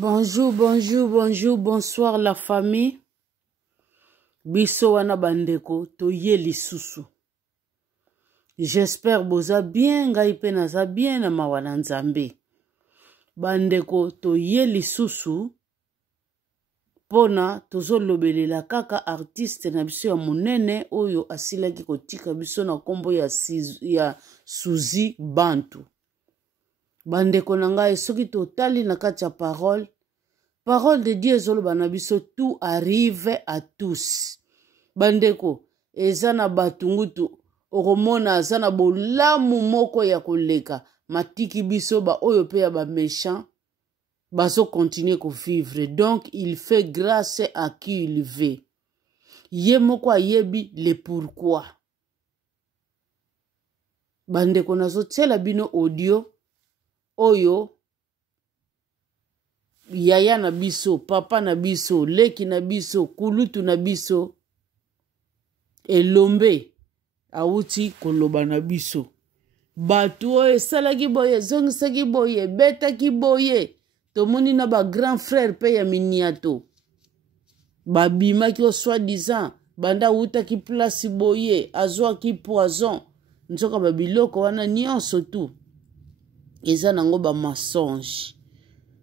Bonjour, bonjour, bonjour, bonsoir la famille. Biso wana bandeko, toye lisusu. J'espère boza bien, ngai pe naza bien na mawana nzambe. Bandeko, toye lisusu. Pona, tozo lobelela kaka artiste na biso ya monene, oyo asilaki kotika biso na kombo ya Suzy Bantu. Bandeko na ngai soki totali na kati ya parole. Parole de Dieu ezoloba na biso, tout arrive à tous. Bandeko, eza na batungutu, okomona aza na bolamu moko ya koleka, matiki biso ba oyo pe ya ba méchant, baso continuer ko vivre. Donc, il fait grâce à qui il veut. Ye moko ayebi le pourquoi. Bandeko nazo tela bino audio, oyo, yaya na biso, papa na biso, leki na biso, kulutu na biso, elombe, auti koloba na biso. Batu oye, salaki boye, zongisaki boye, betaki boye, tomoni na ba grand frère pe ya miniato. Babima ki o soi-disant, banda uta ki place boye, azwa ki poison, nsoka babiloko wana nyonso tu. Eza nango ba mensonge.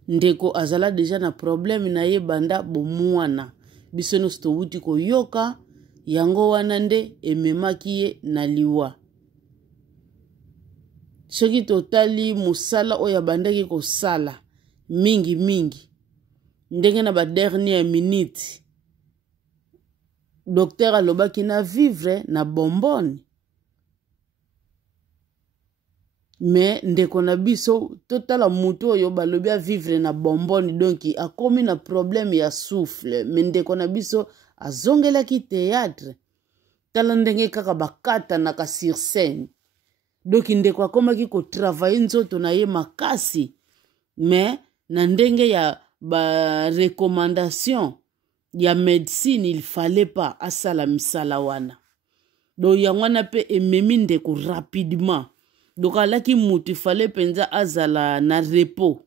Ndeko azala deja na problème na ye banda bomwana. Biso no sto wuti ko yoka, yango wana nde ememaki ye na liwa. Soki totali musala oya bandaki ko sala, mingi mingi. Ndenge na ba dernière minute. Docteur alobaki na vivre na bonbonne. Mais ndeko na biso totala mutu oyo balobi a vivre na bonbonne, donc akomi na problème ya souffle. Mais ndeko na biso azongelaki théâtre. Tala ndenge kaka bakata na ka sur scène. Donc ndeko akomaki ko travailler nzoto na ye makasi. Mais na ndenge ya ba recommandation ya médecine, il fallait pas asala misala wana. Donc yangwana pe ememi ndeko rapidement. Donc alaki mutu fallait penza azala na repos.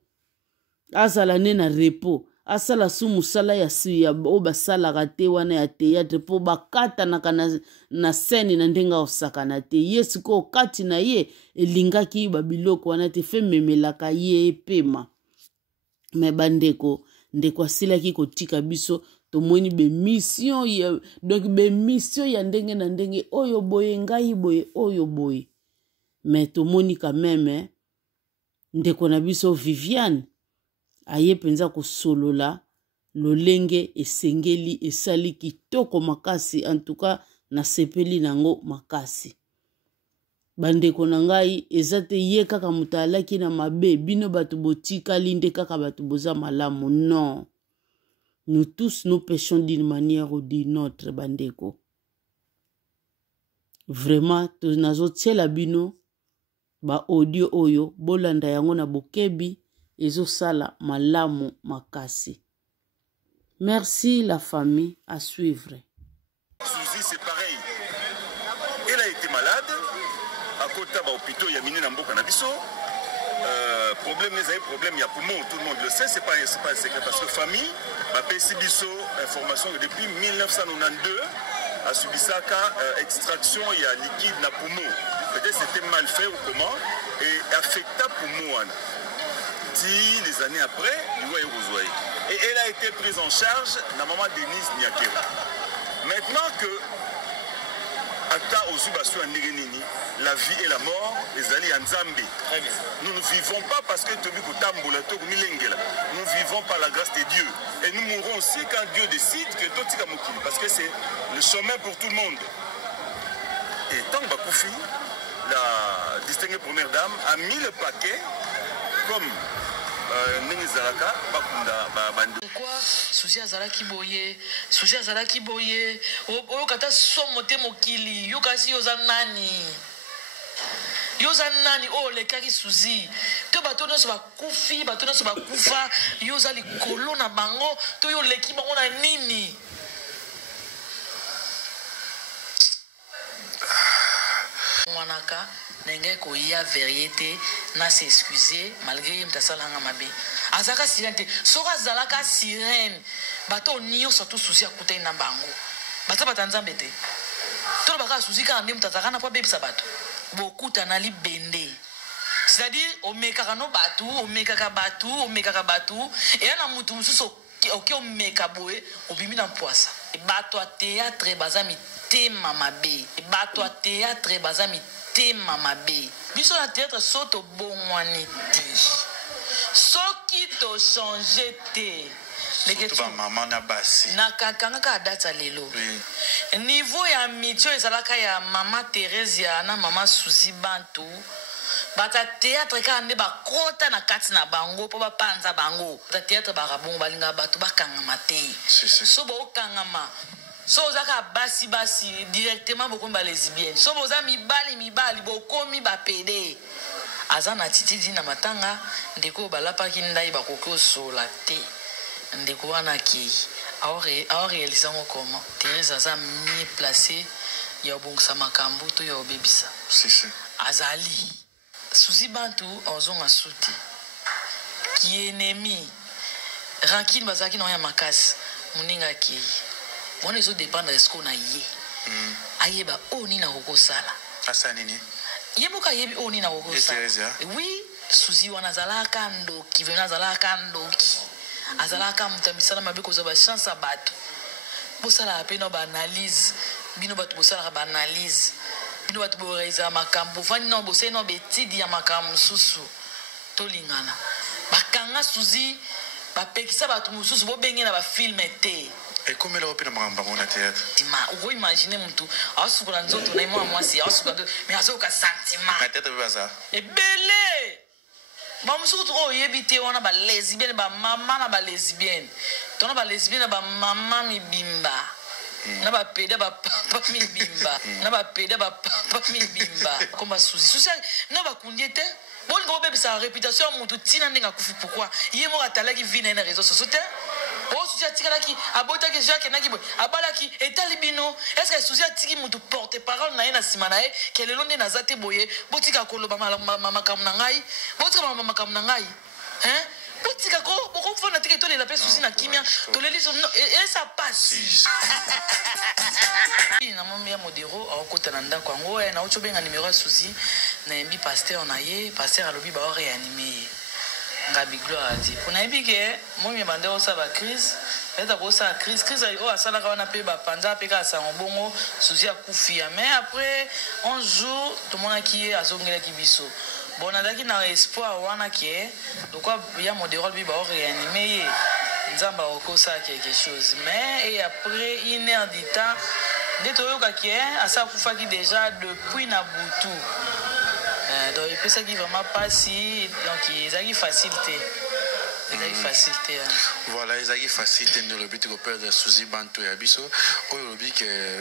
Azala ne na repos. Asala su musala ya suya oba sala gate wana ya théâtre po bakata na scène na ndenga osakana te. Yesu ko kati na ye elingaki babiloko wana te fe memelaka ye pema. Me bandeko ndeko asilaki kotika biso tomoni be mission ya, donc be mission ya ndenge na ndenge oyo boye ngai boye oyo boye. Mais tomoni quand même, ndeko na biso Viviane, aye penza ko solola, lolenge esengeli esali kitoko makasi, en tout cas na sepeli nango makasi. Bandeko na ngai, ezate ye kaka mutalaki na mabe, bino batu botika linde kaka batu boza malamu, non. Nous tous nous péchons d'une manière ou d'une autre, bandeko. Vraiment, nazo tiela bino, ba audio oyo bolanda yango na bokebi ezo sala malamu makasi. Merci la famille, à suivre. Suzy c'est pareil. Elle a été malade à côté ba hôpital ya mine na mboka na biso. Problème les a problème ya poumon, tout le monde le sait, c'est pas un secret parce que famille ba pesi biso information que depuis 1992 a subi ça extraction ya liquide na poumon. Peut-être c'était mal fait ou comment, et affecta pour moi. Les années après, et elle a été prise en charge la maman Denise Nyakera. Maintenant que la vie et la mort, les alliés en Zambie. Nous ne vivons pas parce que nous vivons par la grâce de Dieu. Et nous mourrons aussi quand Dieu décide que parce que c'est le chemin pour tout le monde. Et tant que Bakoufi, la distinguée première dame, a mis le paquet comme Nengizaraka, Bakunda, Bandi. Pourquoi Suzy Azalaki boye, Suzy Azalaki boye, Oyo kata somote mokili, yo kasi yoza nani? Yoza nani, oh le kaki Suzy. To batono se bakufi, batono se bakufa, yoza likolo na bango, to yo leki bango na nini? Mwanaka nenge ko ya vérité na s'excuser malgré mtasala nga mabe azalaka sirène te soki azalaka sirène bato nyonso to susi akutani na bango baza bata nzambe te tolobaka susi kaka nde moto azalaka na po abebisa bato bokutana libende c'est-à-dire omekaka no bato omekaka bato eya na mutu mosusu oke omeka boye obimi na mpwasa bato ya théâtre baza mitema mabe bato ya théâtre baza mitema mabe biso na théâtre so tobongwani te soki tochange te nakakangaka data lelo niveau ya mitio ezalaka ya mama Thérèse na mama Suzy Bantu bata théâtre kaka nde bakota na kati na bango mpo bapanza bango bata théâtre bakabongo balingaka bato bakangama te so bokangama so ozaka basi directement bokomi balesbienne so boza mibali bokomi bapede aza na titidi na matanga ndeko balapaki ndai bakoki osola te ndeko wana akei aoréalise yango comment Thérèse aza mieux placé ya obongisa makambo to ya obebisa azali Suzy Bantu ozonga suti ki ennemi rankine bazalaki na ya makasi moninga akei bona ezodépendre esko na ye ayeba oyo nini akokosala asa nini ye moka ayebi oyo nini akokosala oui Suzy wana azalaka ndoki vena azalaka moto ya misala mabe kozwa bachance ya bato bosalaka mpe na baanalyse bino bato bosalaka baanalyse bino bato borealizaka makambo vani na bosali na betidi ya makambo mosusu tolingana bakanga Suzy bapekisa bato mosusu bobenge na bafilme te ekomela ope na makambo bango na théâtre tima okoimagine motu aosukola nzoto na ye mwa mwasi aosukola nzoto mais azoyoka sentiment na théâtre mpe baza ebele bamosusu oyo oyebi te wana balesbienne bamama na balesbienne tona balesbienne na bamama mibimba na bapede bapapa mibimba na bapede bapapa mibimba komba Suzy na bakundi ete bolinga bobebisa réputation ya motu ntina ndenge akufi pourkui ye moko atalaki vi na ye na réseau sociaux te o Suzy atikalaki abotaki Jacques akendaki boye abalaki etali bino estce Suzy atiki motu porte parole na ye na nsima na ye ke lelo nde naza te boye botika koloba makambo na ngai botika makambo na ngai botika bokofanda teke tolela mpe Suzy na kimia toleli esa pasi na momi ya modero aokota na ndako yango nauti obenga nimero ya Suzy nayembi paster na ye paster alobi baoreanime ye nga bigloire adi mpona yebi ke momi bande osala bacrise eza kosala crise oyo asalaka wana mpe bapanza mpe kaka sango bongo Suzy akufi ya mais après 11 jours tomonaki ye azongelaki biso bon nazalaki na espoir wana ke lokwa ya modérol bi baoreanime ye nzambe akosala quelque chose mais et après 1 heure du temps nde toyokaki asa akufaki déjà depuis na butu donc epesaki vraiment pasi donc ezalaki facilité facilité voilà ezalaki facilité nde olobi tikoperdre Suzy Bantu ya biso oyo olobi ke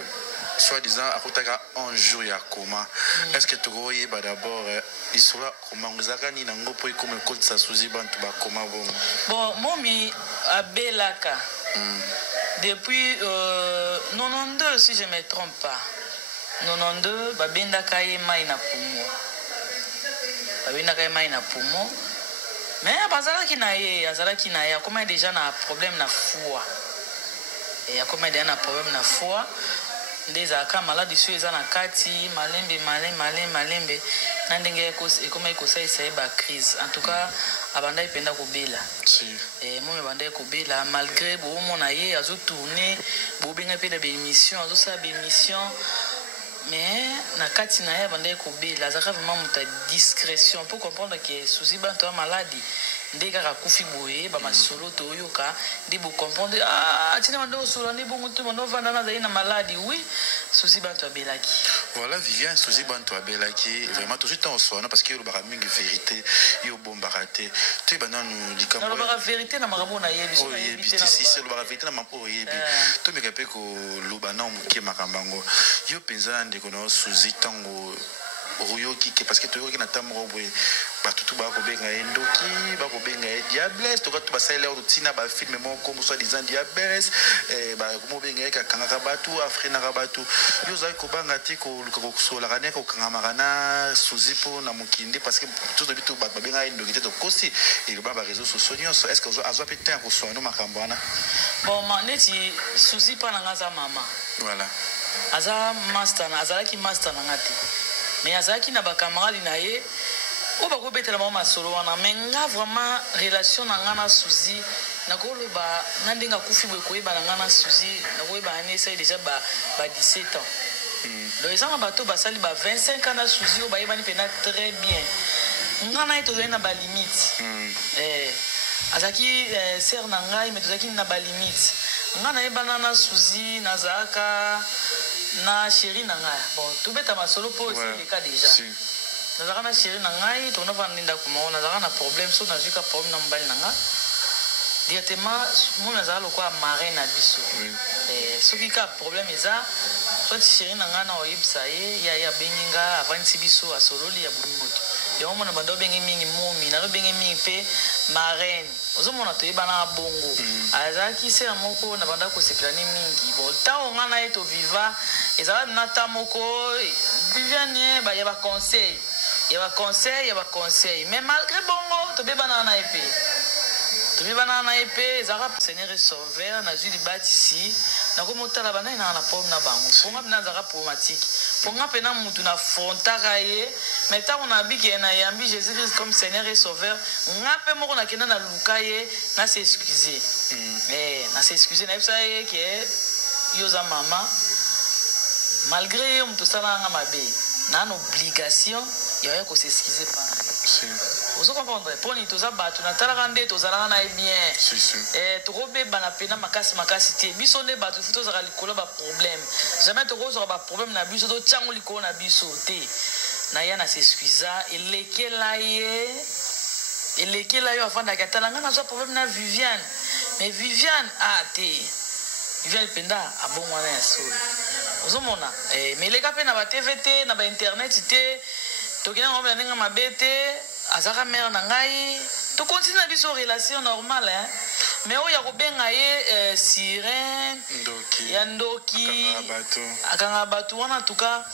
soi-disant akotaka 1 jour ya coma est-ce que tokoyeba d'abord lisolo coma ngo ezalaka nini yango mpo ekoma ekotisa Suzy Bantu bakoma bongo bon momi abelaka depuis 92 si je me trompe pas 92 babendaka ye mai na pumo mais azalaki na ye akoma déjà na problème na foi akoma déjà na problème na foi nde ezalaka maladi so eza na kati malembe na ndenge ekoma ekosalisa ye bacrise en tout cas abandaki mpenza kobela momi abandaki kobela malgré boomona ye azotourne bobenga mpe na bémission azosala bémission mais na kati na ye abandaki kobela azalaka vraiment moto ya discrétion mpo comprendre ke Suzy Bantu ya maladi nde kaka akufi boye bamasolo toyoka nde bocomprendre tina bande osola nde bongo te bande ovanda na azali na maladi oui Suzy Bantu abelaki voilà Viviane Suzy Bantu abelaki vraiment tozwi ntango oswana parce que olobaka mingi vérité yo obombaka te toyeba nanu likambo olobaka vérité na makambo nayebi oyebi te sisi olobaka vérité na makambo oyebi tomeka mpe koloba na moke makambo yango yo mpenza na ndeko na yo Suzy ntango oyoki ke parce que toyoki na ntango moko boye bato tu bakobenga ye ndoki bakobenga ye Diablesse to to basale o tina ba film mo comme soi-disant Diablesse ba mo benga ka kanga batu afrina batu yo za ko banga ti ko luka ko sola kana ko kanga magana suzipo na mukindi parce que tout de bitu ba benga indogite to kosi il ba réseaux sociaux est-ce que azwa pétain ko sono makambana bon maneti suzipa na ngaza mama voilà aza master na azalaki master na ngati mais azalaki na ba camarade na ye o ba ko betela mama solo wana mais nga vraiment relation na ngana Suzi na ko lo ba nandinga kufi boy ko yeba na ngana Suzi na ko yeba ani sai déjà ba 17 ans donc ils ont bateau basali ba 25 ans na Suzi o ba yeba ni pena très bien ngana ito na ba limite azaki ser na ngai mais tozaki na ba limite ngana yeba na Suzi na zaka na chérie na ngai bon tout beta masolo po c'est le cas déjà nazaka na chérie na ngai tona vandi ndako moko nazaka na problème so nazwi ka problème na mobali na nga directement mo nazaka lokola marin na biso soki ka problème eza soit chérie na nga na oyebisa ye ya bengi nga avandisi biso asololi ya bumi moto yango mona bando obengi mingi momi na obengi mingi mpe marraine ozomona toyebana bongo azalaki sera moko na banda kosepela ni mingi bon ntango nga na ye toviva ezalaki na ta moko viviane ya baconseil il y a un conseil mais malgré bongo to bebana na épée zara Seigneur est sauveur na zuli batisi na ko motala bana na problème na bango ponga bina zara problématique ponga pena mutu na frontaka ye mais ta on a biki na yambi Jésus Christ comme Seigneur et sauveur ngape moko na kena na lukaye na s'excuser na s'excuser na yebisa ye ke yoza mama malgré mutu sala nga mabe na une obligation il y a que s'excuser par vous comprenez poni toza batu na tala nde tozala na bien to robeba na pena makasi te biso ne batu futo za likolo ba problème jamais to ko ba problème na biso to tsango likolo na biso te na ya na s'excuser elekela ye afanda katala ngana zo problème na Viviane mais Viviane Viviane penda abongwa na ya solo ozomona mais les gars na ba TVT na ba internet te tokina ngombe ndinga mabete azaka mère na ngai to continue na biso relation normale mais oya ko benga ye sirène ndoki akanga batu wana tuka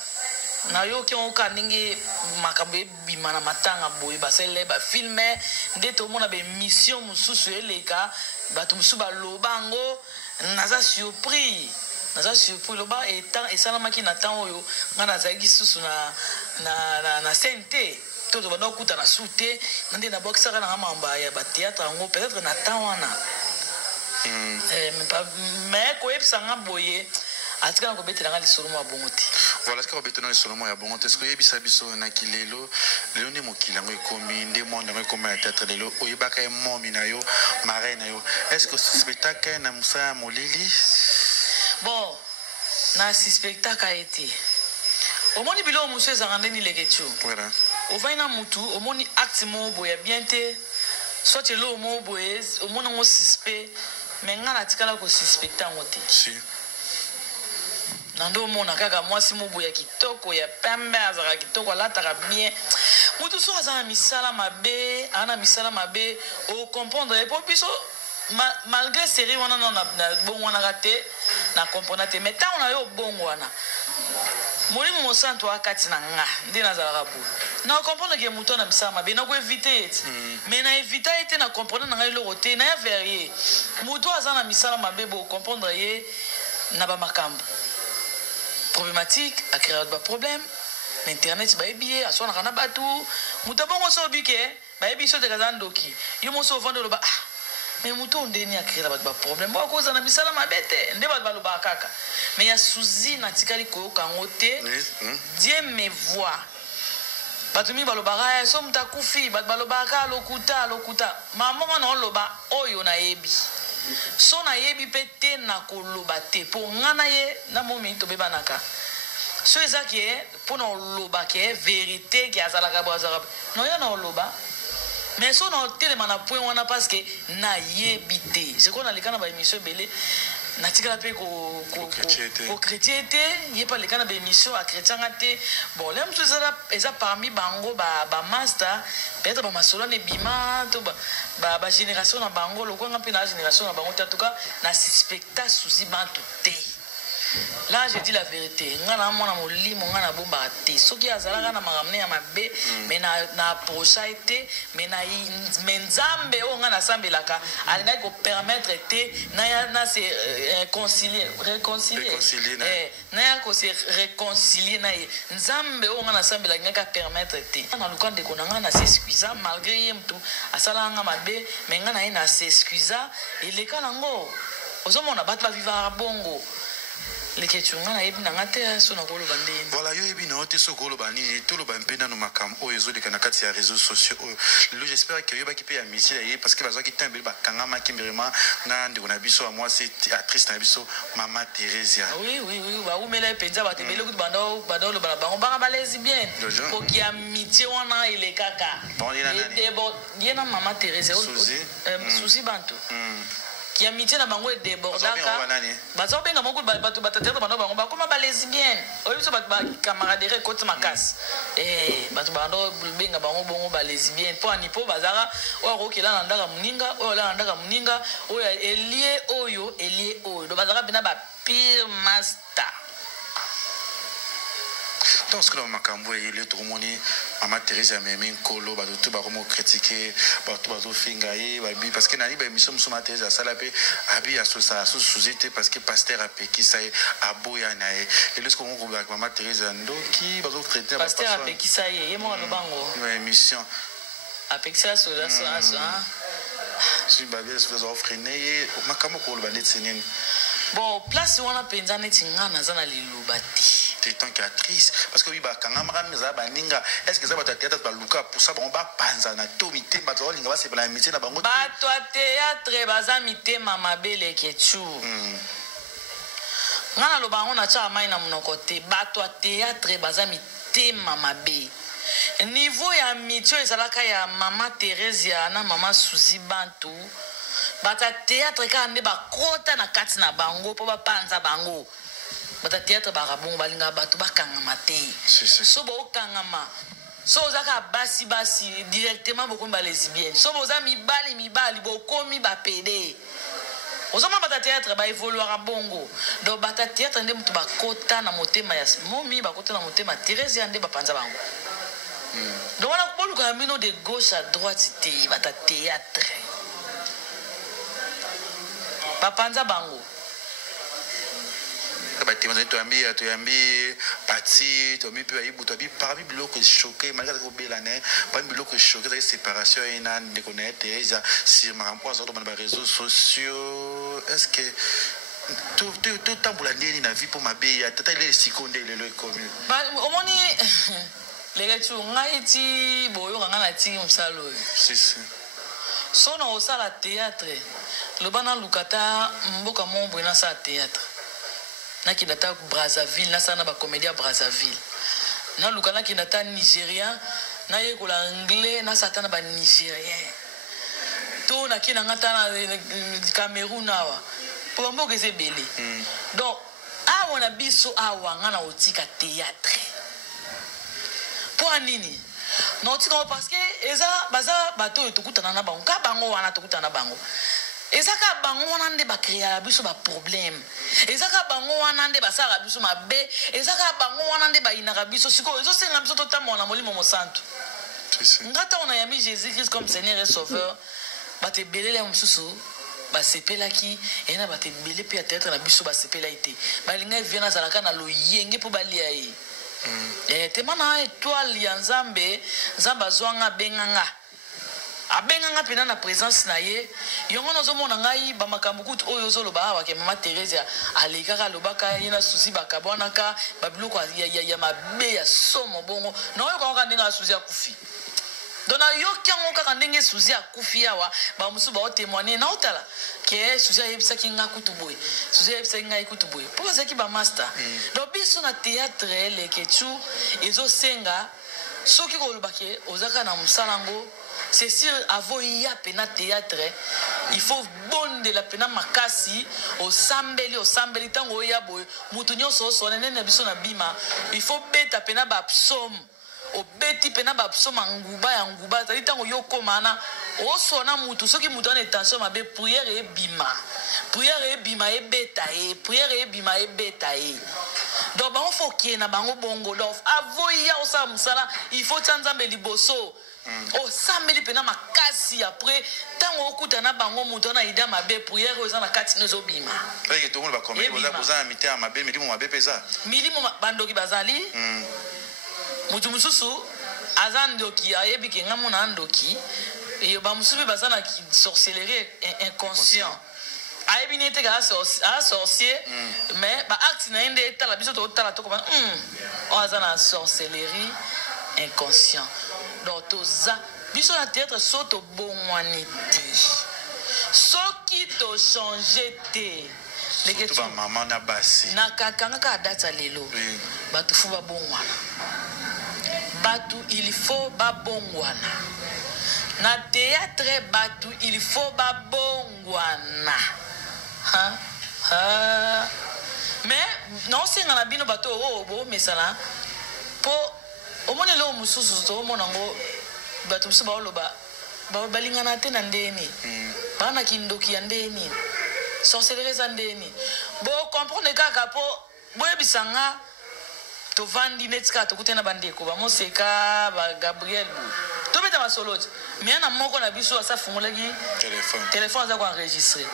na yo ki on ka ndinge makambo bimana matanga boye basele ba filmer nde to mona be mission mususu eleka batu musu ba lobango naza surpris loba etant esalamaki na temps oyo nga nazalaki susu na sente to tobanda okuta na su te nde nabwakisaka nanga mamba ya bateatre yango peut-être na temps wana mais koyebisa nga boye atika na kobetela nga lisolo mo ya bongo te voilà ce que robetona lisolo mo ya bongo te soki oyebisa biso na kilelo lelo nde mokili yango ekomi nde monde yango ekomi ya teatre lelo oyebaka ye momi na yo marin na yo est-ce que spectacle na mosala ya molili bon na spectacle a été omoni bilo musu ezanga ndeni lekecho voilà ovai na mutu omoni acte mo boya bien te soit lo mo boye omona ngo suspect mais nga na tikala ko suspecta ngo te si nando mona kaka mwasi mo boya kitoko ya pembe azaka kitoko alataka bien mutu so azana misala mabe ana misala mabe o comprendre et pour biso malgré série wana na bon wana raté na comprendre te mais tant on a yo bon wana molimo mosanto akati na nga ndi nazalaka bu na comprendre que muto na misala mabe na ko éviter mais na éviter ete na comprendre na ngai loko te na ya verrier muto azana misala mabe bo comprendre ye na ba makambo problématique a créé ba problème l'internet ba ebié asona kana batu muto bongo so bike ba ebiso de kazandoki yo mo so vendre lo ba mais muto ndeni a créé ba problème ba cause na misala mabete nde ba lo ba kaka mais ya Suzi na tikali ko kango te Dieu me voit batumi ba lo ba so mtakufi ba lo ba ka lokuta maman on lo ba oyo na ebi so na yebi pete na koloba te po ngana ye na momi to bebanaka so ezaki po na loba ke vérité ki azalaka bo azalaka no ya na loba mais so na telema na point wana parce que na yebi te je connais les kana ba émission belé natikala pe ko chrétien te ye pa lekana ba émission a chrétien te bon là musu eza parmi bango ba master peut-être ba masolo ne bima to ba génération na bango lokonga pe na génération na bango en tout cas na suspecta Suzy Bantu te. Là, je dis la vérité. Ngana mona molimo ngana bomba te. Soki azalaka na maramne ya mabe, mais na procha été, mais na menzambe o ngana sambelaka, alina ko permettre te na se réconcilier. Na ko se réconcilier na nzambe o ngana sambela ngaka permettre te. Na lukande ko ngana s'excusa malgré yemtu asala nga mabe, mais ngana ina s'excusa eleka nango. Ozomona batla vivre bongo. Voilà, yo ebi na te sokolo bani to lo bampena no makam o ezo de kana kati ya réseaux sociaux. Le j'espère que yo ba ki pe amitié parce que bazo ki tembe ba kanga makimbirima na ndeko na biso moi c'est actrice na biso Mama Theresia. Oui, ba umela penza ba tebele ku bando lo bana bango ba lesbienne. Ko ki amitié wana ile kaka. Yena Mama Theresia Suzy Bantu. Qui amitié na bango débordaka bazo benga moko bato batatete bando bango ba koma ba lesbienne oyo so bato ba camaraderie côté makas bato bando benga bango bongo ba lesbienne po anipo bazara oyo kokela na ndaka muninga oyo la ndaka muninga oyo elie oyo do bazara bina ba pire master. Dans ce que l'on m'a camoué, il est au monde, Mama Theresia Mémin Kolo, tout va comment critiquer, tout fingaye, parce que Nani, nous sommes Mama Theresia Salapé, Abi à sous-société, parce que pasteur a péki, ça est, à Boyanae. Et lorsqu'on voit avec Mama Theresia Ndoki, va traiter pasteur a péki, ça y est, il est mort le bango. Une émission. A péki, ça, sur la si Babel se faisait offrir, ma camouko, le ballet de bon, place où on a pensé, on a lilubati. Tant qu'actrice parce que oui bah quand baninga est-ce que ça va théâtre ba luka pour ça on va panza na to mitemba to linga ba se la métier na bango ba to théâtre baza mitema mabele kechu ngana lo bango na cha mai na monoko te ba to théâtre baza mitema mabe niveau ya mitio ezalaka ya Mama Theresia na Mama Suzy Bantu bata théâtre ka nde ba kota na kati na bango po ba panza bango bata théâtre barabongo balinga bato bakangama te so bokangama so ozaka basi directement bokomi ba lesbienne so boza mibali bokomi bapede ozoma bata théâtre ba évoluera bongo donc bata théâtre nde mutu bakota na motema ya momi bakota na motema Theresia nde bapanza bango donc wana boluka mino de gauche à droite te bata théâtre bapanza bango tu ambi parti tu ambi peu aibu tu ambi parmi bloc choqué malgré que belane parmi bloc choqué la séparation et nan de connaître déjà sur ma rapport sur les réseaux sociaux est-ce que tout temps pour la dernière na vie pour ma belle tata les secondes le commun au moni les gars tu ngaiti boyo ngana ti msalo si sona osala théâtre le bana lukata mboka mombo na sa théâtre na kinata Brazzaville na sana ba comédie à Brazzaville na lukana kinata Nigérien na yekola anglais na satana ba Nigérien to na kina ngata na Cameroun awa po mboka ezebele donc awa na biso awa ngana otika théâtre po anini na otika parce que eza baza bato etokutana na bango ka bango wana tokutana na bango ezaka bango wana nde ba créer biso ba problème ezaka bango wana nde basala biso mabe ezaka bango wana nde ba inaka biso siko ezosenga biso totambola na molimo mosantu ngata ona yami Jésus-Christ comme Seigneur et Sauveur bate belele mususu basepelaki ena bate belele pe théâtre na biso basepela ite balinga viena zalaka na loyenge po balia ye temana étoile ya Nzambe Nzamba zwanga benganga abenganga pena na présence na ye yongo nozomona ngai ba makambo kutu oyo zoloba awa ke Mama Theresia alekaka lobaka yena Suzy bakabwanaka babiloko ya mabe ya somo bongo na oyo kwa ndinga Suzy akufi dona yokiango kaka ndenge Suzy akufi awa ba musu ba témoigner na otala ke Suzy yebisaki nga kutuboy Suzy yebisaki nga kutuboy po bazaki ba master donc biso na théâtre le kechu ezo senga soki ko lobake ozaka na musalango c'est sûr avoya pena théâtre il faut bondela pena makasi osambeli tango oya boye mutu nyonso osonene na biso na bima il faut beta pena ba psaume obeti pena ba psaume nguba tali tango yokomana osona mutu soki mutu ana tension mabe prière ebima ebeta prière ebima ebeta donc bango faut qu'il na bango bongo donc avoya osala musala il faut tsanzambe liboso osambeli pena makasi après tango okutana bango mutu ana ida mabe prière oza na kati nozo bima parce que tout le monde va comprendre boza mité à mabe milimo mabe pesa milimo bandoki bazali mutu mususu azandoki ayebi ke ngamu na ndoki et ba mususu bazana ki sorcellerie inconscient ayebi nete ka sorcier mais ba acte na inde tala biso to tala to ko o azana sorcellerie inconscient donc toza biso na théâtre soto bongwani te soki to changer te leke tu ba maman na basi na kakanga ka data lelo batu fu ba bongwana batu il faut ba bongwana na théâtre batu il faut ba bongwana mais non singa na bino bato bo mesala po omone lo mususu to omona ngo bato mususu ba oloba ba balingana te na ndeni bana kindoki ya ndeni sorcellerie za ndeni bo comprendre kaka po boyebisanga tovandi netika tokutena bandeko bamoseka ba Gabriel tobeta basoloji mais na moko na biso asa fungolaki téléphone za ko enregistrer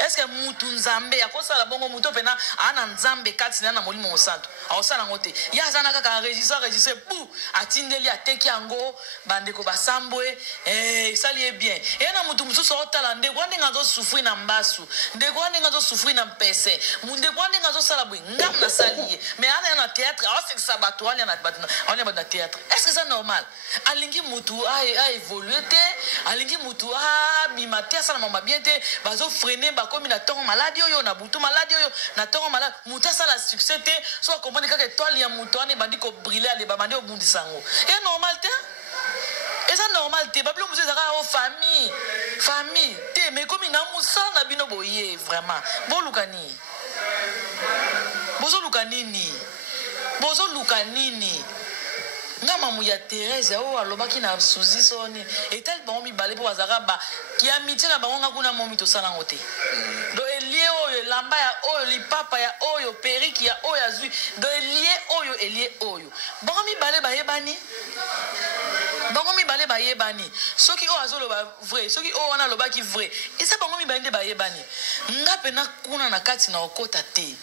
est-ce que mutu nzambe akosala bongo mutu pena ana nzambe kati na molimo mosanto akosala ngote ya azana kaka enregistrer bu atindeli ateki yango bandeko basambwe sali bien et na mutu mususu otala ndeko ndinga zo souffrir na mbasu ndeko ndinga zo souffrir na mpese ndeko ndinga zo sala bwe ngam na saliye mais ana na théâtre c'est ça batouane na na théâtre est-ce que c'est normal alingi mutu a évoluer te alingi mutu a bimate sala mama bien te bazo freiner comme na tongo maladie oyo na butu maladie oyo na tongo malade muta sala succès te so comprendre kaka étoile ya mutu ane bandi ko briller ale bandi obundisango et normal te et ça normal te bablo musu zaka o famille te mais comme na musala na bino boye vraiment bozo lukanini ngama mu ya Thérèse o alobaki na Suzy soni etel bon mi balé pour azara ba ki amitié na bango ngakuna momi to sala ngote do elie oyo lamba ya oyo lipapa ya oyo periki ya oyo azui do elie oyo bango mi balé ba yebani soki o azolo ba vrai soki o wana lobaki vrai esa bango mi balé ba yebani ngape na kuna na kati na okota te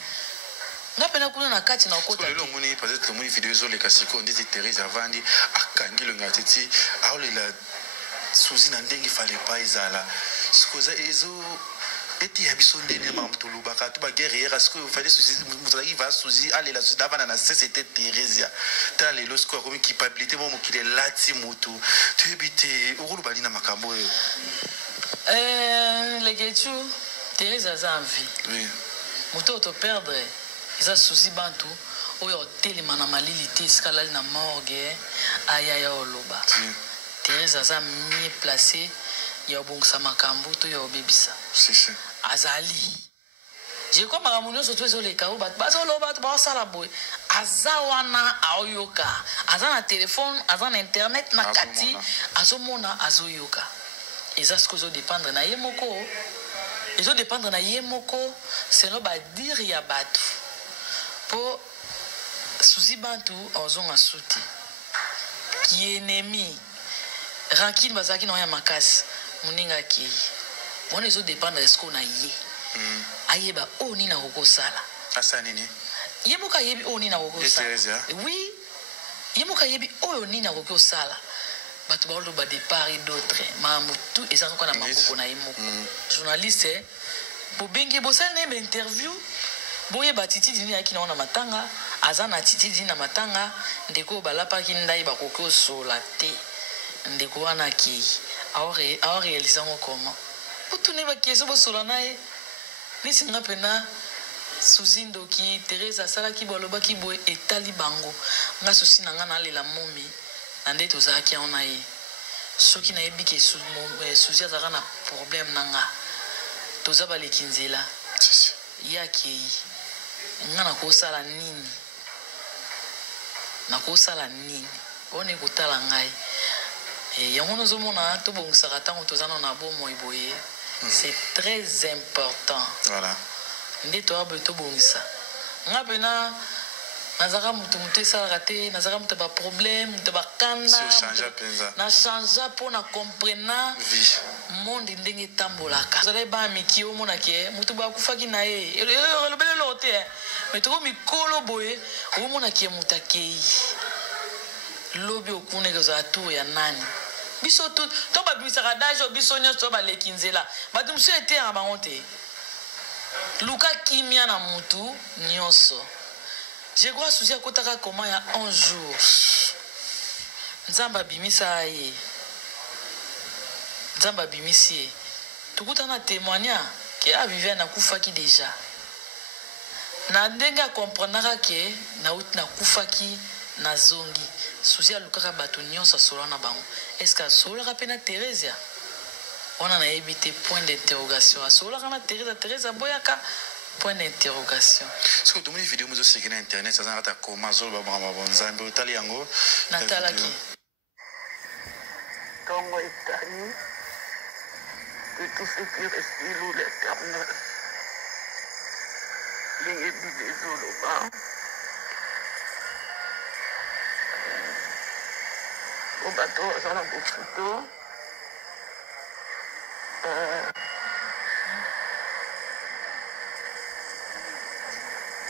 ngapena kuna na kati na okota lelo moni peut-être moni vidéo zo le kasiko nditi Thérèse avandi akangi le ngatiti aole la Suzy na ndenge fallait pas izala sikoza ezo eti ya biso ndene mamtu lubaka to ba guerrière parce que fallait Suzy mutaki va Suzy ale la Suzy davana na c'était Thérèse ya ta lelo siko comme culpabilité mo mokile lati mutu tu ebite okulu bali na makambo le getu Thérèse a envie oui muto to perdre eza Suzy bantu oyo telema na malili te skalali na morgue ayaya oloba Thérèse aza mieux placé ya obongisa makambo to ya obebisa azali je crois makambo nyonso to ezoleka o bato bazoloba bato basala boye aza wana aoyoka aza na telefone aza na internet na kati azomona azoyoka eza siko ezodépendre na ye moko ezodépendre na ye moko selo badire ya bato po Suzy bantu ozonga suti ki ennemi rancune bazaki na ya makasi muninga ki on ezo dépendre de ce qu'on a yé ayeba oni na kokosala asa nini yemuka yebi oni na kokosala oui yemuka yebi oni na kokosala bato ba ba départ et d'autres mamutu eza ko na maboko na yemoko journaliste bobengi bosala na interview boye batiti dini yaki na matanga azana titi dini na matanga ndeko balapaki ndai bakoko sola te ndeko wana ki a réalisé comment pour tout ne ba keso bo sola nae ni singa pena Suzy ndoki Thérèse asala ki boloba ki boye etali bango nga Suzy nanga na lela momi na ndeto zaki ona ye soki nayebi ke suzi azalaka na problème na nga toza baleki nzela ye akei nga nakosala nini mpona ekotala ngai yango nozomona tobongisaka ntango toza na bomoi boye c'est très important nde toya boye tobongisa nga mpena nazalaka moto esalaka te nazalaka moto baproblème moto bakanda na changea mpo na comprena monde ndenge etambolaka ozala ebaa miki omonake moto bakufaki na ye elobelelo te me toko mikolo boye omonake moto akei lobi okuneke ozala tour ya nani biso to babimisaka dajo biso nyonso to baleki nzela bato mosu eteyaka bango te luka kimia na mutu nyonso. Je crois suzi akotaka koma ya 1 jour nzamba bimisa ye nzamba bimisi tukutana témoigner ke avivia na kufaki déjà na ndenge akomprenaka ke na kufaki na zongi suzi alukaka bato nyonso asola na bango est-ce que asolaka mpe na Teresia wana nayebi te point d'interrogation asolaka na Teresia boyaka point d'interrogation. Est-ce que tu as une vidéo sur internet, ça a été comment ça va bonzambe utali yango natalaki Tongo etani que tout ce qui reste l'eau l'éternel linge bide zoloba au bateau azala bofuto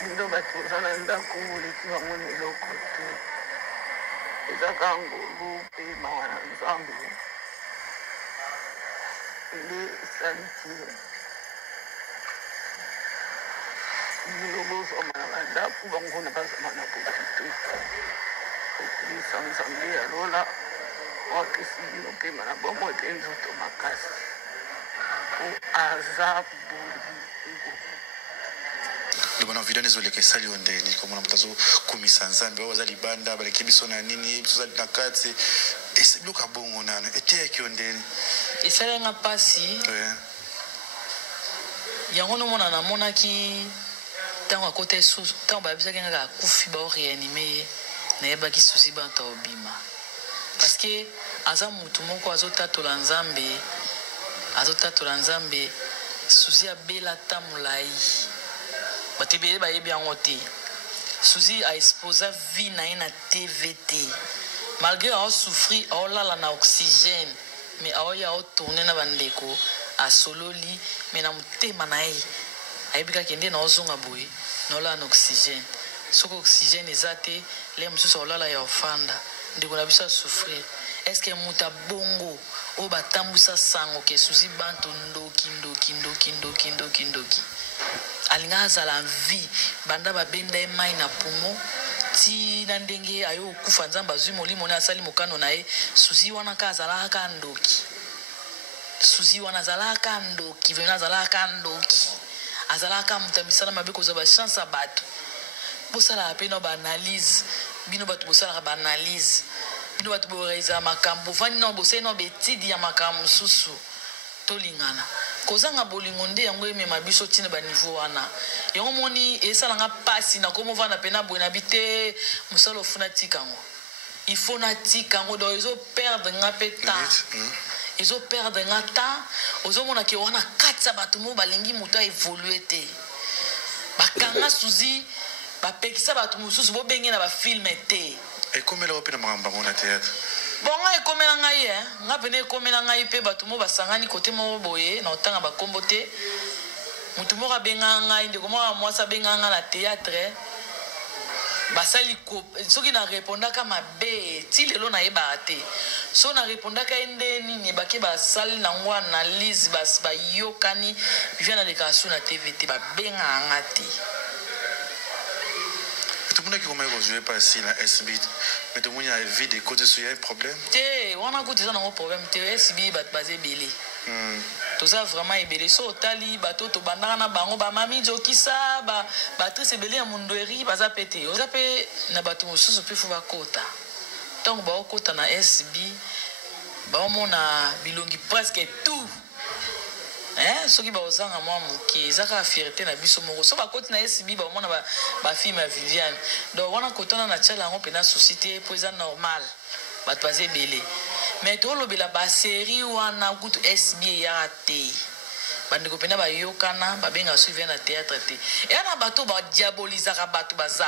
ndo bato oza na ndako oleki bango na eloko te ezaka ngolu mpe mawa na nzambe nde esali te bino bozwama na bandako bango na bazwama na bofuto otilisa nzambe ya lola wakisi bino mpema na bomoi te nzoto makasi po aza boli le bon vidéo désolé que sali ondeni comme on mutazo kumisa nzambe oza libanda baleki biso na nini biso na kati et bloka bongo nana ete ki ondeni esalenga pasi yango nomona namonaki ntango akota esusu ntango babisaki ngaka akufi baoreanime nayebaki susi banto obima parce que aza mutu moko azotatola nzambe susi abela ta molai bato ebele bayebi yango te suzi aexposa vie na ye na tvt malgré aosouffrir aolala na oxygène mais aoya aotourne na bandeko asololi mais na motema na ye ayebi kaka nde naozonga boye naolala na oxygène soki oxygène eza te le mosusu aolala ya ofanda ndeko na biso asouffrir est ce que moto abongo oyo batambusa sango ke suzi banto ndoki alinga azala vie banda babenda ye mai na pumo ti na ndenge ayo okufa nzambe azwi molimo ne asali mokano na ye suzi wana ka azalaka ndoki azalaka moto ya misala mabe kozwa bachance ya bato bosalaka mpe na baanalyse bino bato bosalaka baanalyse bino bato borealiza makambo vani na bosali na betidi ya makambo mosusu tolingana kozanga bolingo nde yango emema biso ntina baniveau wana yango moni esalanga mpasi nakomovanda mpe na boye na bi te mosala ofuna tika yango ifo natika yango donc ezoperdre nga mpe temps ezoperdre nga temps ozomonake wana kati ya bato mo balingi moto aévolue te bakanga suzi bapekisa bato mosusu bobenge na bafilme te ekomela ope na makambo yango na théâtre bonga ekomela ngai nga pene ekomela ngai mpe bato mo basangani kote moko boye na otanga bakombo te motu moko abengaka ngai ndeko moko mwasi abengaka ngai na théâtre basali soki narepondaka mabe ti lelo nayebaka te so narepondaka ye nde nini bake basali nango analyse bayokani bivia na déclaration na tvt babengaka nga te tout le monde qui commence à jouer par ici la SB mais tout le monde a vu des côtés sur un problème te wana kuti eza nango problème te SB bato baza ebele toza vraiment ebele so otali bato tobandaka na bango bamami jokisa batrice ebele ya mundoeri baza pe te oza mpe na bato mosusu mpe fo bakota ntango baokota na SB baomona bilongi presque tout soki baozanga mwa moke ezaka fierté na biso moko so bakoti na SB baomona bafilme ya Viviane donc wana kotona na tiala yango mpena souci te mpo eza normal bato baza ebele mais tolobela basérie wana kutu SB eyaka te bandeko mpena bayokana babenga suivi na théâtre te eya na bato badiabolizaka bato baza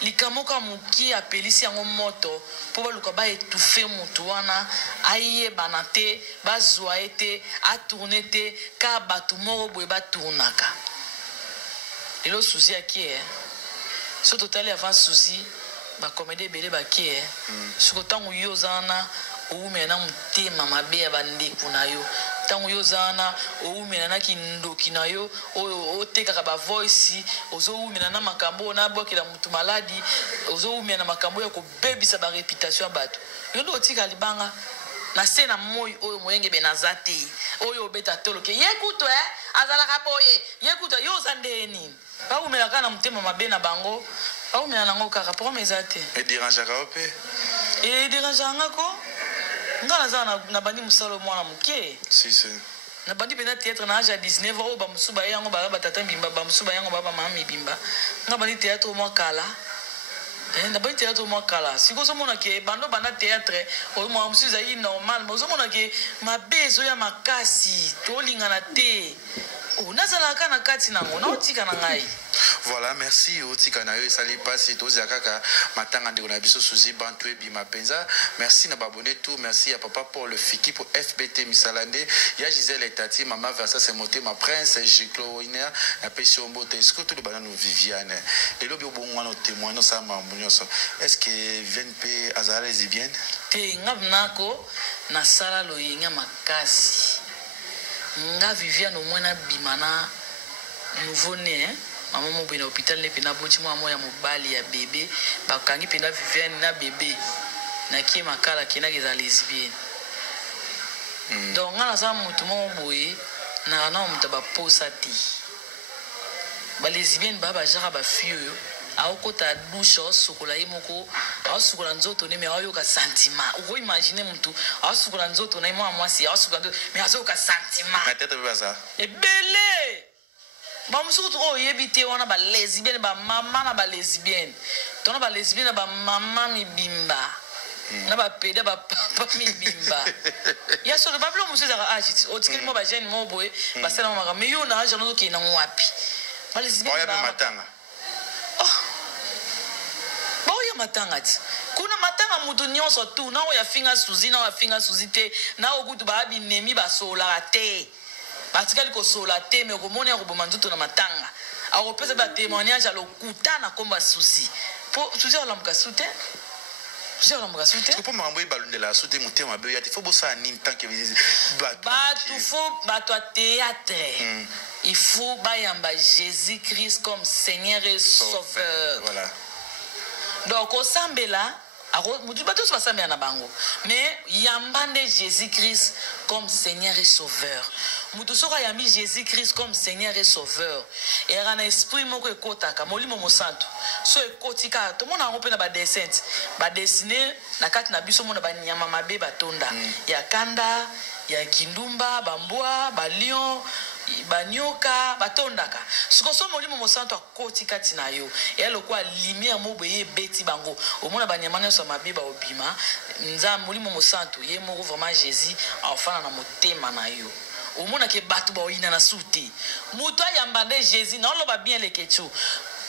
likambo ka mokie apelisi yango moto mpo baluka baétouffe motu wana ayebana te bazwa ye te atourne te ka bato moko boye batournaka lelo susi akie so totali avant susi bakomede ebele bakie soko ntango yo oza wana oumela na motema mabe ya bandeko na yo ntango yo oza wana oumela na kindoki na yo otekaka bavoice ozoumela na makambo nabwakela motu maladi ozoumela na makambo ya kobebisa bareputation ya bato yo nde otika libanga na se na moi oyo moyenge be naza te oyo obeta toloke ye kuto azalaka boye ye kuto yo oza ndeni baumelaka na motema mabe na bango baumela nango kaka problème eza te edirangeaka yo mpe edirangeanga ko nga naza na bandi mosalo mwana moke na bandi mpena théâtre na age ya 19 ans oyo bamosusu baye yango baya batata mbimba bamosusu baye yango baya bamama mibimba nga bandi théâtre mwa kala na bandi théâtre mwa kala siko ozomona ke bando banda théâtre oyo mwa mosusu ezali normal mais ozomona ke mabe ezoya makasi tolingana te nazalaka na kati nango naotika na ngai. Voilà, merci otika na yo esali pasi tozia kaka matanga ndeko na biso Suzy Bantu ebima penza. Merci na babone tout, merci à papa Paul Fiki pour FBT Misalande, ya Gisèle Etati, maman Versa Semote, ma prince Jiclo Ina, na Pesio Mbote, est-ce que tout le banano Viviane. Et là, bon, on a témoin, nous sommes est-ce que VNP Azara lesbienne? Te ngabnako na sala loyenga makasi. Nga Viviane au moins na bimana nouveau-né maman mo bina hôpital ne pena boti mo ya mobali ya bébé bakangi pena Viviane na bébé na ki makala kina ke za lesbienne. Donc nga na sa mutu mo boye na na mutu ba posa ti ba lesbienne ba jara ba fille aokota douche osokola ye moko aosukola nzoto ne me ayoka sentiment uko imagine mtu aosukola nzoto na mwa mwasi aosukola nzoto me azoka sentiment na tete baza ebele ba musuku o yebite wana ba lesbienne ba mama na ba lesbienne tona ba lesbienne ba mama mibimba na ba pede ba papa mibimba ya so ba blo musuku za agit o tikeli mo ba jeune mo boy ba sala mo me yo na agent no ki na wapi ba lesbienne ba matanga matangati kuna matanga mutu nyonso tu na oya finga Suzy na oya finga Suzy te na okutu ba binemi ba sola te batikali ko sola te me ko moni ko bomanzuto na matanga akopesa ba témoignage alokuta na komba Suzy po Suzy olamuka sute Suzy olamuka sute ko mambo ibalundela sute mutema be yati fo bosa ni tant que batu fo batu a théâtre il faut bayamba Jésus-Christ comme Seigneur et Sauveur. Voilà. Donc au sambela mutu bato so basambela na bango mais yambande Jésus-Christ comme Seigneur et Sauveur. Mutu soka yambi Jésus-Christ comme Seigneur et Sauveur. Et rana esprit moko ekotaka molimo mosantu. So ekotika to mona ngo pe na ba descente ba dessiner na kati na biso mona ba nyama mabe batonda ya kanda ya kindumba bambwa ba lion banyoka batondaka sikoso molimo mosantu akoti kati na yo elokwa lumière moboye beti bango omona banyama nyonso mabiba obima nza molimo mosantu ye moko vraiment Jésus afana na motema na yo omona ke batu ba oyina na suti muto ayambande Jésus na loba bien le kechu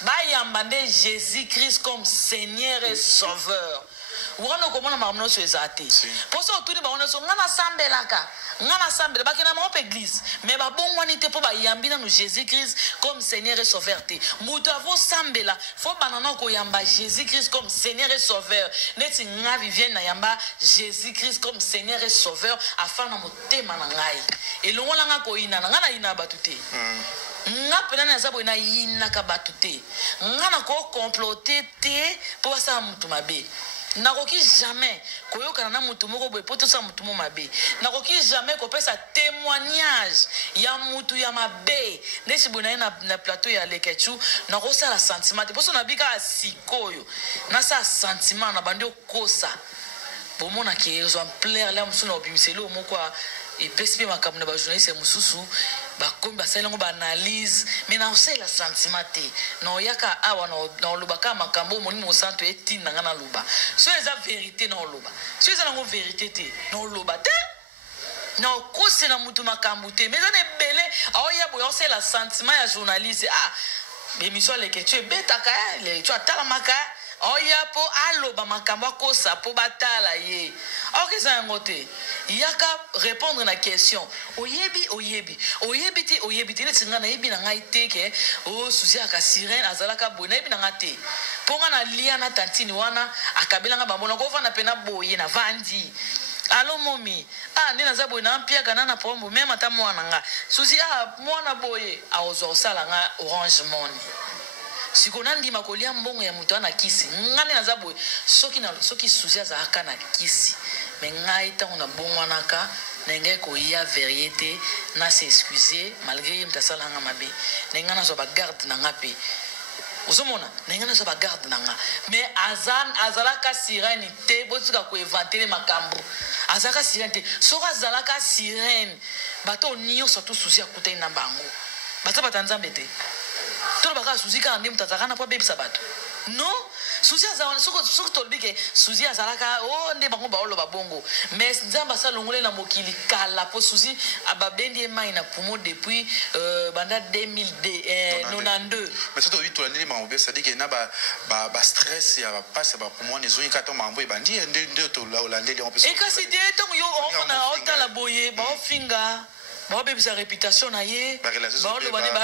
ba yambande Jésus-Christ comme Seigneur et Sauveur. Wana komona mamuno so ezate poso otuni ba ona so ngana sambela bakena mo pe église mais ba bongwani te po ba yambina no Jésus-Christ comme Seigneur et Sauveur te muto avo sambela fo banana ko yamba Jésus-Christ comme Seigneur et Sauveur neti nga Viviane na yamba Jésus-Christ comme Seigneur et Sauveur afana motema na ngai elongo langa ko ina nga na ina batute nga pena na zabo na ina ka batute nga na ko comploter te po sa mutu mabe nakoki jamais koyokana na mutu moko boye poto sa mutu mabe nakoki jamais kopesa témoignage ya mutu ya mabe nesi bona na plateau ya lekechu nakosa la sentiment te poso na bika sikoyo na sa sentiment na bandi okosa bomona ke exemplaire la mosusu na obimiseli omo kwa epesi mpe makambo na bajournaliste mosusu bakomi basalango baanalyse me na osala sentiment te na oyaka awa na olobaka makambo omoni mosantu etini na nga na loba so eza vérité na oloba so eza nango vérité te na oloba te na okose na mutu makambo te me eza na ebele aoya boye osala sentiment ya journaliste bemission aleke tu ebetaka tu atalamaka oya po aloba makambo akosa po batala ye okeza yango te yaka répondre na question oyebi te neti nga nayebi na ngai te ke susi aka sirene azalaka boye nayebi na nga te mpo nga na lia na tantini wana akabelanga bambona kovanda mpe na boye na vandi alo momi nde naza boye na mpiaka na na pombo meme ata mwana nga susi mwana boye aozwa kosala nga orange money siko nandima kolia mbongo ya mutu ana kisi ngane naza boye soki susi azalaka na kisi me ngai ntango na bongwanaka na ngai koya vérité na se excuse malgré ye mutu asalanga mabe na ngai nazwa bagarde na nga mpe ozomona na ngai nazwa bagarde na nga me azalaka sirene te botika koevantele makambo azalaka sirene te soki azalaka sirene bato nyonso to susi akutani na bango baza bata nzambe te tolobaka susi kaka nde mutu azalaka na po abebisa bato non susi azalaka soki tolobi ke susi azalaka nde bango baoloba bongo mais nzambe asalongole na mokili kala po susi babendi ye mai na pumo depuis banda 2092 mais soki toyebi tolandeli makambo be cetadire na bastress ya bapasi ya bapumo ezongi kaka ntango makambo ebandi nde tolandeli yango mpe ekasi te ntango yo omona otala boye baofinga baobebisa réputation na ye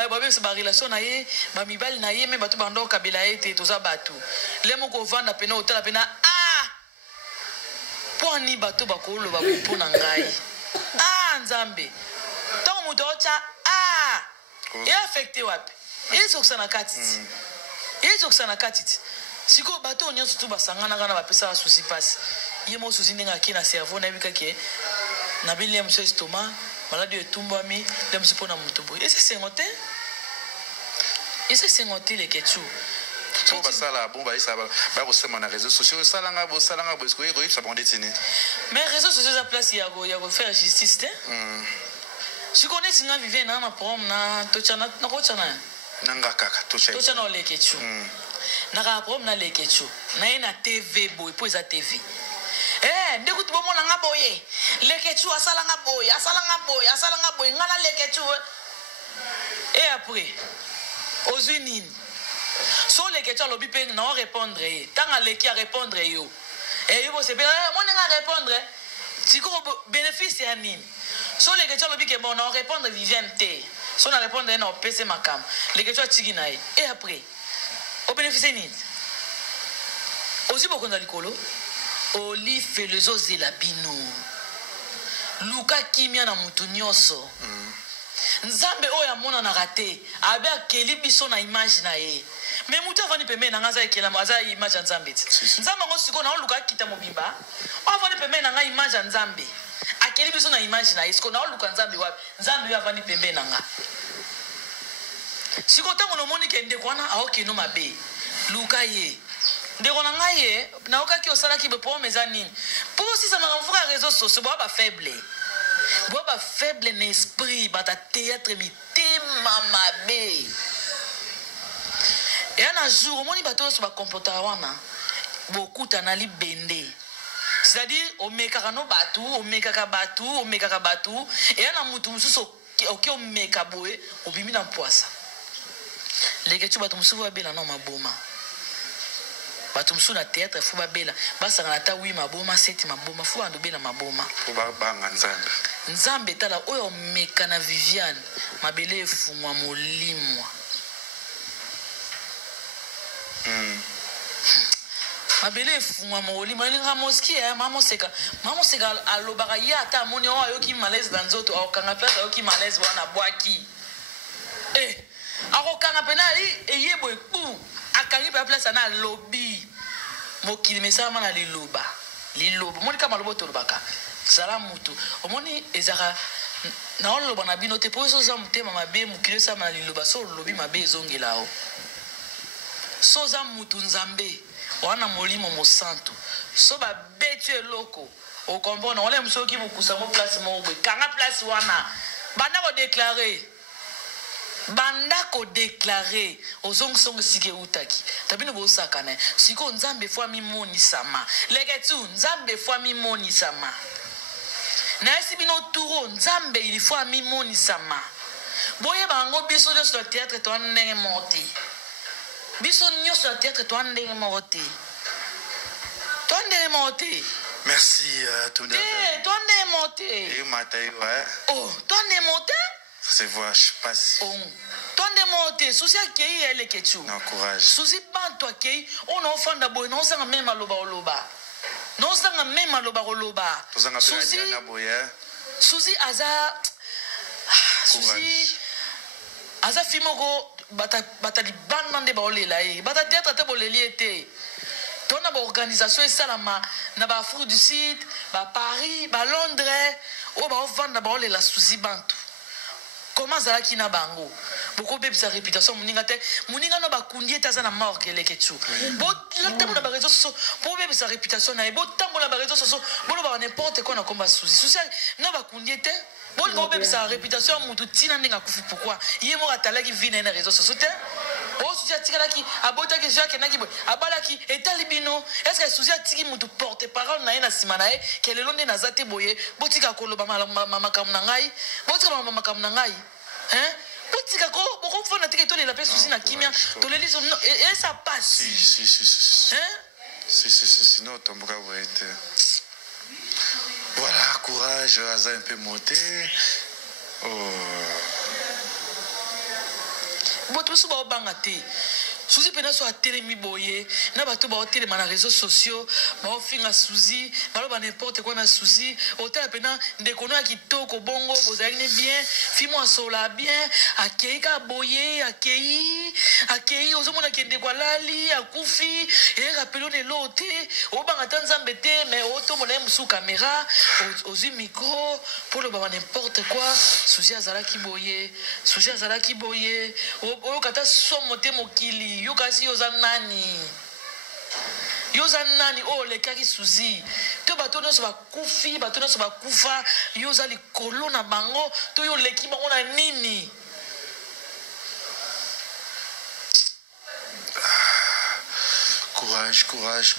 babebisa barelation na ye bamibali na ye me bato banda okabela ye te toza bato le moko ovanda pena otala pena mpo ani bato bakoloba mpo na ngai nzambe ntango moto otya eaffecte wapi ezokisa na kati ti sikoyo bato nyonso tu basanganaka na bapesaka susi mpasi ye mo susi ndenge ake na cerveau nayebi kake na bili ya mosu estoma maladi etumbwami nde mosu mpo na motu boye esesengo te leke tu so basala bon bayisa bakosema na réseaux sociaux osalanga boye koyebisa bango nde tini mais réseaux sociaux eza place ya kofaire justice te sikoyo neti nga vive na problème na nakotya nanga kaka totya na oleke tu nakaka problème na leke tu naye na tv boye mpo eza tv nde kutu bomona nga boye leketu asalanga boye nga na leketu après ozwi nini so leketu alobi mpe na orépondre ye ntango aleki arépondre yo yo bosepela monenga répondre sikoyo bénéfice ya nini so leketu alobi ke bon na orépondre Viviane te so na répondre ye na opese makambo leketu atiki na ye après obénéfice nini ozwi bokonza likolo oli felezo zela bino luka kimia na mutu nyonso nzambe oyo amonanaka te abe akeli biso na image na ye me mutu avandi pembeni na nga aza image ya nzambe te nzambe yango sikoyo na oluka akita mobimba oyo avandi pembeni na nga image ya nzambe akeli biso na image na ye sikoyo na oluka nzambe wapi nzambe oyo avandi pembeni na nga sikoyo ntango nomoni ke ndeko wana aokeno mabe luka ye ndeko na ngai ye naokaki osalaki beproblème eza nini mpo bosisamaka mvuka ya réseaux sociaux boa bafaible na esprit bata théâtre mitema mabe eya na jour omoni bato nyonso bakomportaka wana bokutana libende c'est-à-dire omekaka no omekaka bato eya na mutu mosusu oki omeka boye obimi na mpwasa leke tu bato mosusu babela na maboma bato mosusu na théâtre fo babela basangana ata 8 maboma 7 maboma fo bando bela maboma po babanga nzambe tala oyo omeka na Viviane mabele efungwa molimwa mabele efungwa molimwa elinga moski mamoseka alobaka ye ata amoni oyo ayoki malaise na nzoto akokanga place ayoki malaise wana bwaki akokanga mpena eye boye akangi mpe place ana alobi mokili mesalama na liloba omoni kama lobo tolobaka zala mutu omoni ezaka na oloba na bino te po so oza motema mabe mokili esalama na liloba so olobi mabe ezongela o so oza mutu nzambe wana molimo mosantu so babeti tu es loco. Au comprendre, on aime ceux qui vous poussent à mon place, mon boy. Quand la place, wana. Banda ko déclaré. Banda ko déclaré. Ozong song sike utaki. Tabi no bo sakane. Siko nzambe fwa mi moni sama. Legetu nzambe fwa mi moni sama. Na esi bino turo nzambe il fwa mi moni sama. Boye bango biso de sur le théâtre to ndenge monté. Biso nyo sur le théâtre to ndenge monté. To ndenge monté. Merci tout le monde. Toi n'es monté. Et matin, ouais. Oh, toi n'es monté. C'est vrai, je passe. Oh, toi n'es monté. Souci à qui elle est que tu. Non, courage. Souci pas toi qui. On a offert d'abord. Non, ça n'a même à l'oba oloba. Non, ça n'a même à l'oba oloba. Souci. Souci aza. Souci. Aza fimogo. Bata di bande de baole là. Bata théâtre te boleli était. On a une organisation et ça na ba Afrique du Sud, ba Paris, ba Londres, ou ba vendre ba la souci bantu. Comment ça qui na bango? Beaucoup de sa réputation muninga na ba kundi eta na morgue les ketchu. Bo la tamo na ba réseaux sociaux, pour bébé sa réputation na bo tamo na ba réseaux sociaux, bo ba n'importe quoi na combat souci. Souci na ba kundi eta bon ko bébé sa réputation mutu tina ndinga kufu pourquoi? Yemo atala qui vit na réseaux sociaux. Oh, Souzi a qui abota qui Jacques na kibo abala qui etalibino est-ce que Souzi a tiki mutu porte parole na ina simanae qu'elle est londe na zate boye botika koloba mama kamnangai botika mama kamnangai hein botika ko boko fona tiki to la paix Souzi na kimia to le liso et ça passe si hein si non tomboka boete voilà courage aza un peu monté oh boto so ba banga te Souzi pena so atelemi boye na bato ba hôtel na réseaux sociaux ba ofinga Souzi ba n'importe quoi na Souzi hôtel pena ndekono ya kitoko bongo bozali bien fimo asola bien akeika boye akei ozomona kende kwa lali akufi et rappelons les lote o banga tanzambe te mais auto mona musu caméra aux micro pour le ba n'importe quoi Souzi azalaki boye o kata somote mokili yo kasi yoza nani oh le kaki Souzi to bato no so bakufa yoza likolo na bango to yo leki bango na nini courage